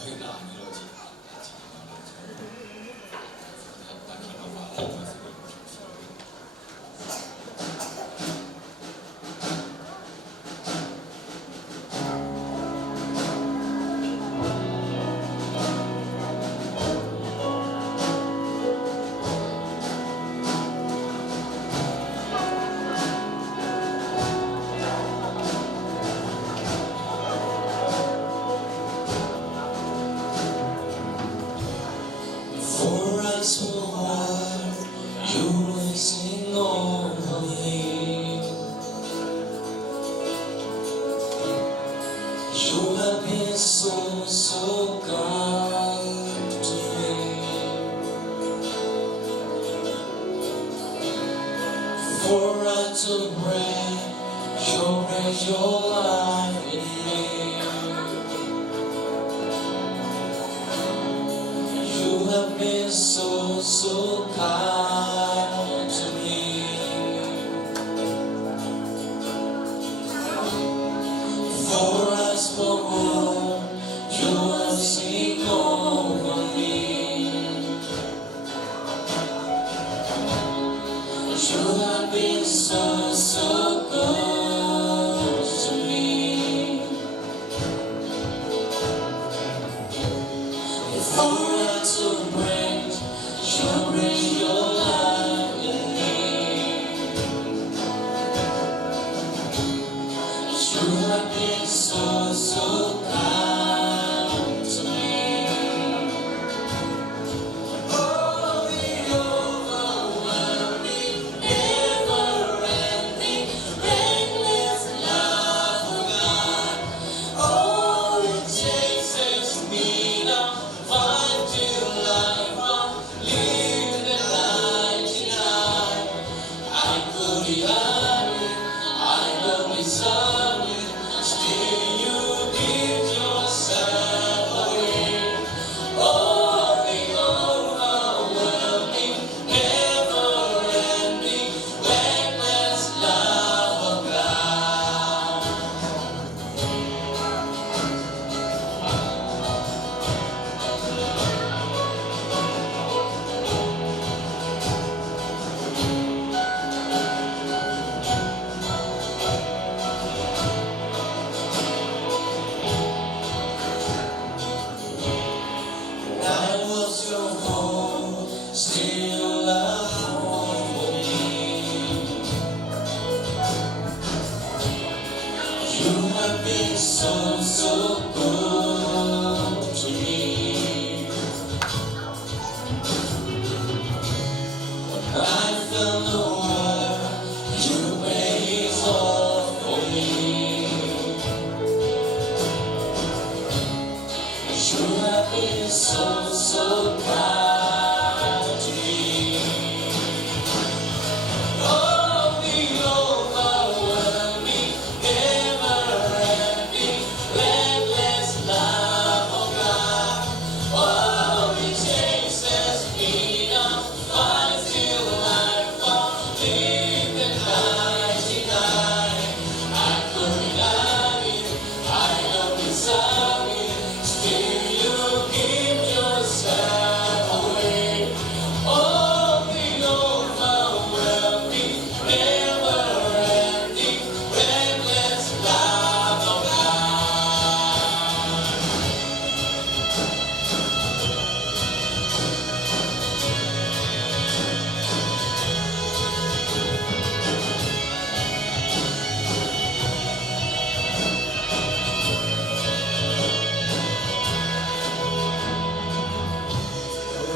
저희 나아니로 지금 같이 For I swore you will sing over me. You have been so, so kind to me. For I took breath, your life in me. You have been so, so kind to me. For I spoke, you will sing over me. You have been so, so good to me. For I took breath, you bring your life in me. You have been so, so kind to me. Oh, the overwhelming, never-ending, endless love of God. Oh, it chases me down, find till life found, live the 99. I could have it, I don't deserve it, still you give yourself away. Oh, the overwhelming, never-ending, reckless love of God. I was your home, still love for me. You have been so, so good to me. When I felt no one, you raised all for me. You have been so, so kind to me. Oh, the overwhelming, never-ending, reckless love of God. Oh, it chases me down, finds till I fall, live the 99. I couldn't have it, I don't deserve it, still you give yourself away. Oh, the overwhelming, never-ending, reckless love of God.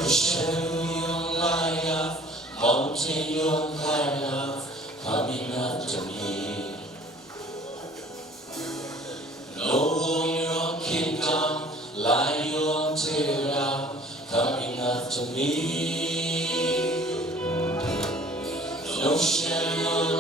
Sharing your life, mountain your kind love, coming after me. No your kingdom, lie your terror, coming after me. No share your